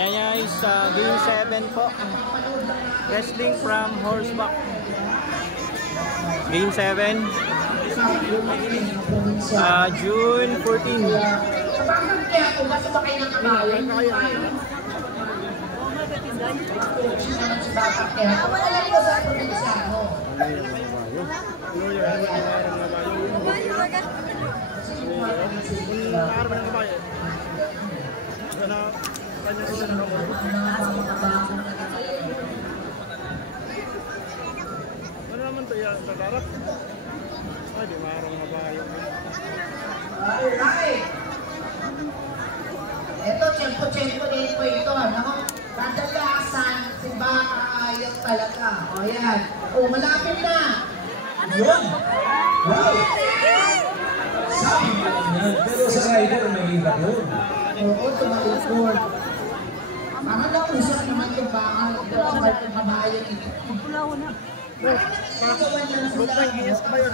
Ayan guys, game 7 po. Wrestling from horseback. Game 7. June 14. Ano naman ito yan? Tagarap? Ay, di marang mabayo. Alright! Ito, tiyempo-tiyempo dito ito. Kadalasan, si Baka ayaw talaga. O, yan. O, malapit na. Yun! Wow! Sabi mo lang yan. Pero sa rider, may hirap yun. Oo, tumalikod. Parang nausap naman yung Baka. Dapat yung kabayan ito. Huwag na giyas ba yun?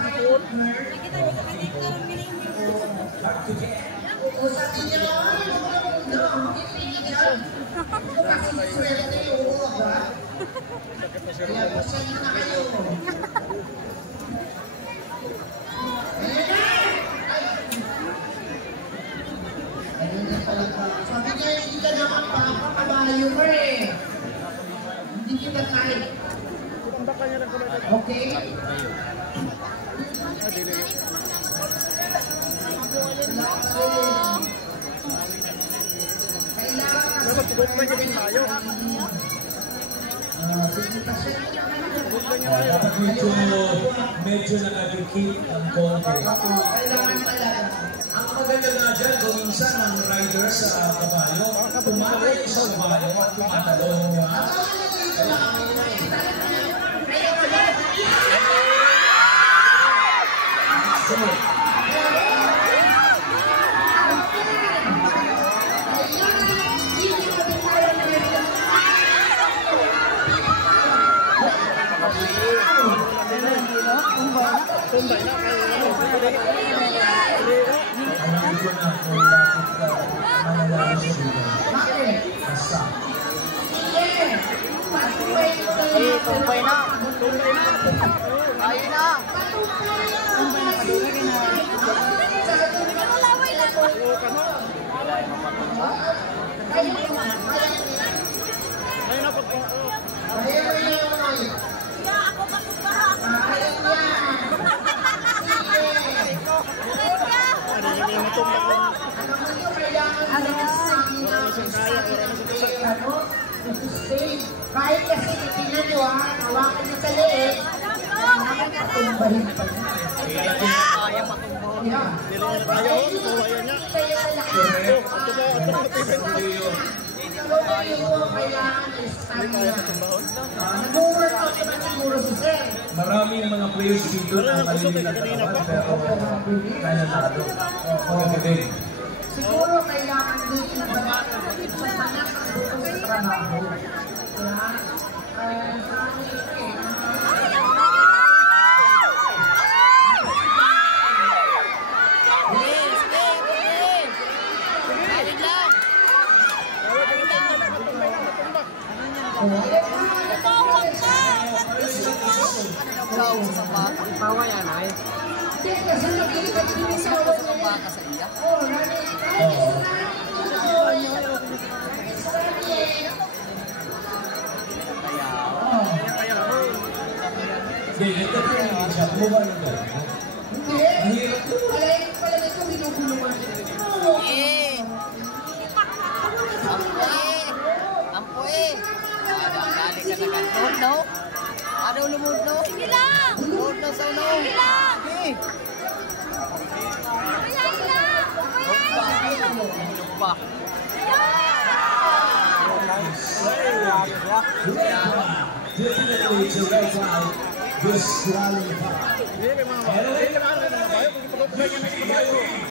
Usapin niya naman. Hindi niya. Kasi swerte yung uwag, ha? Kaya pasensya na kayo. Ayun na talaga. Sabi niya, hindi ka naman papakabayo mo eh. Hindi kita tayo. Okay? Dapat medyo nakadikit ang konti. Kailangan talaga. Ang maganda nga dyan, kung minsan ang rider sa kabayo, tumatay sa kabayo at tumatalong. Tumbay na kayo. Alam ko na kung bakit ka manalari sa dito. Basta. Tumpay na. Tayo na. Ayun na pag kahit kasi titignan nyo ha, hawakan nyo sa leeg, patumbahin pa nyo. Kaya matumbaw. Dili na kaya ho, kawayan niya. Kailangan stamina. Nag-workout naman siguro si Sir. Maraming mga players dito na malililang katawan, pero kaya na ito. Magagaling. Siguro kailangan din na sa panak ang bukas sa trabaho. Bawa yan ay. Kasi nakikita din sa baka sa iya. Hindi, ito po yung siya. Buwan ito. Hindi. Pala ito binubulungan. Ampoy. Dali ka na ganun, no? Ano lumod, no? Sige lang. Lumod na sa uno. Sige lang. Ba? Definitely to right out this rally.